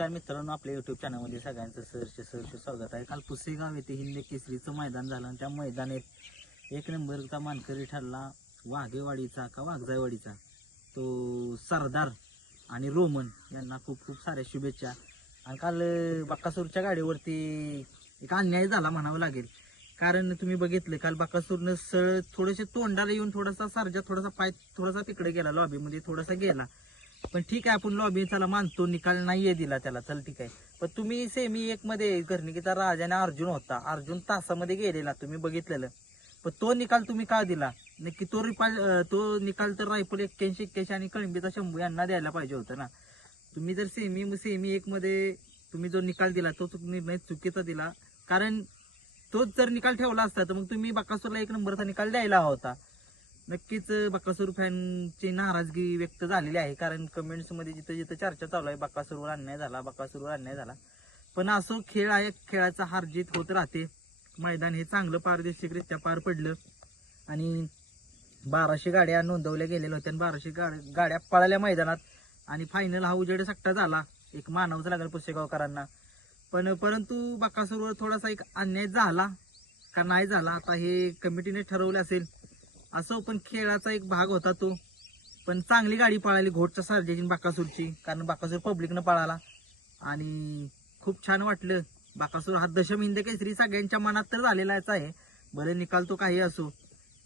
नमस्कार मित्रांनो आपल्या युट्यूब चॅनलमध्ये सगळ्यांचं सहर्ष सहर्ष स्वागत आहे. काल पुसेगाव येथे हिंद केसरीचं मैदान झालं आणि त्या मैदानात एक नंबरचा मानकरी ठरला वाघेवाडीचा का वाघजायवाडीचा? तो सरदार आणि रोमन यांना खूप खूप साऱ्या शुभेच्छा. आणि काल बाक्कासूरच्या गाडीवरती एक अन्याय झाला म्हणावं लागेल. कारण तुम्ही बघितलं काल बक्कासूरनं सळ थोडेसे तोंडाला येऊन थोडासा सरजा थोडासा पाय थोडासा तिकडे गेला लॉबीमध्ये थोडासा गेला. पण ठीक आहे आपण लॉबी त्याला मानतो निकाल नाहीये दिला त्याला चल ठीक आहे. पण तुम्ही सेमी एक मध्ये कर्णिकीचा राजाने अर्जुन होता. अर्जुन तासामध्ये गेलेला तुम्ही बघितलेलं. पण तो निकाल तुम्ही का दिला? नक्की तो रिपाल तो निकाल तर रायफल एक्क्याऐंशी एक्क्याऐंशी आणि कळंबीचा शंभू यांना द्यायला पाहिजे होता ना. तुम्ही जर सेमी सेमी एक मध्ये तुम्ही जो निकाल दिला तो निर्णय चुकीचा दिला. कारण तोच जर निकाल ठेवला असता तर मग तुम्ही बाकासूरला एक नंबरचा निकाल द्यायला हवा होता. नक्कीच बकासूर फॅनची नाराजगी व्यक्त झालेली आहे. कारण कमेंट्समध्ये जिथं जिथं चर्चा चालू आहे बकासूरवर अन्याय झाला बकासूरवर अन्याय झाला. पण असो खेळ आहे खेळाचा हार जीत होत राहते. मैदान हे चांगलं पारदर्शकरित्या पार पडलं. आणि बाराशे गाड्या नोंदवल्या गेलेल्या होत्या. आणि बाराशे गाड- गाड्या पळाल्या मैदानात. आणि फायनल हा उजेड सट्टा झाला. एक मानवच लागला पुसेगावकरांना. पण परंतु बकासूरवर थोडासा एक अन्याय झाला का नाही झाला आता हे कमिटीने ठरवलं असेल. असं पण खेळाचा एक भाग होता तो. पण चांगली गाडी पळाली घोटच्या सार्जेची बाकासूरची कारण बाकासूर पब्लिकनं पळाला. आणि खूप छान वाटलं. बाकासूर हा दशम हिंद केसरी सगळ्यांच्या मनात तर झालेलाच आहे. बरं निकाल तो काही असो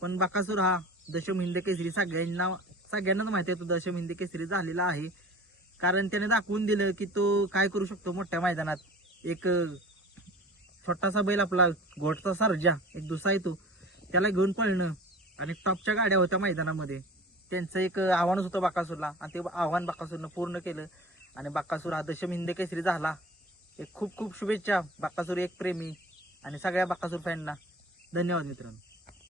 पण बाकासूर हा दशम हिंद केसरी सगळ्यांना सगळ्यांनाच माहिती आहे तो दशम हिंद केसरी झालेला आहे. कारण त्याने दाखवून दिलं की तो काय करू शकतो मोठ्या मैदानात. एक छोटासा बैल आपला घोटचा सर्जा एक दुसरा येतो त्याला घेऊन पळणं. आणि टॉपच्या गाड्या होत्या मैदानामध्ये. त्यांचं एक आव्हानच होतं बाकासूरला. आणि ते आव्हान बाकासूरनं पूर्ण केलं. आणि बाकासूर हा दशम हिंद केसरी झाला. एक खूप खूप शुभेच्छा बाकासूर एक प्रेमी. आणि सगळ्या बाकासूर फॅनना. धन्यवाद मित्रांनो.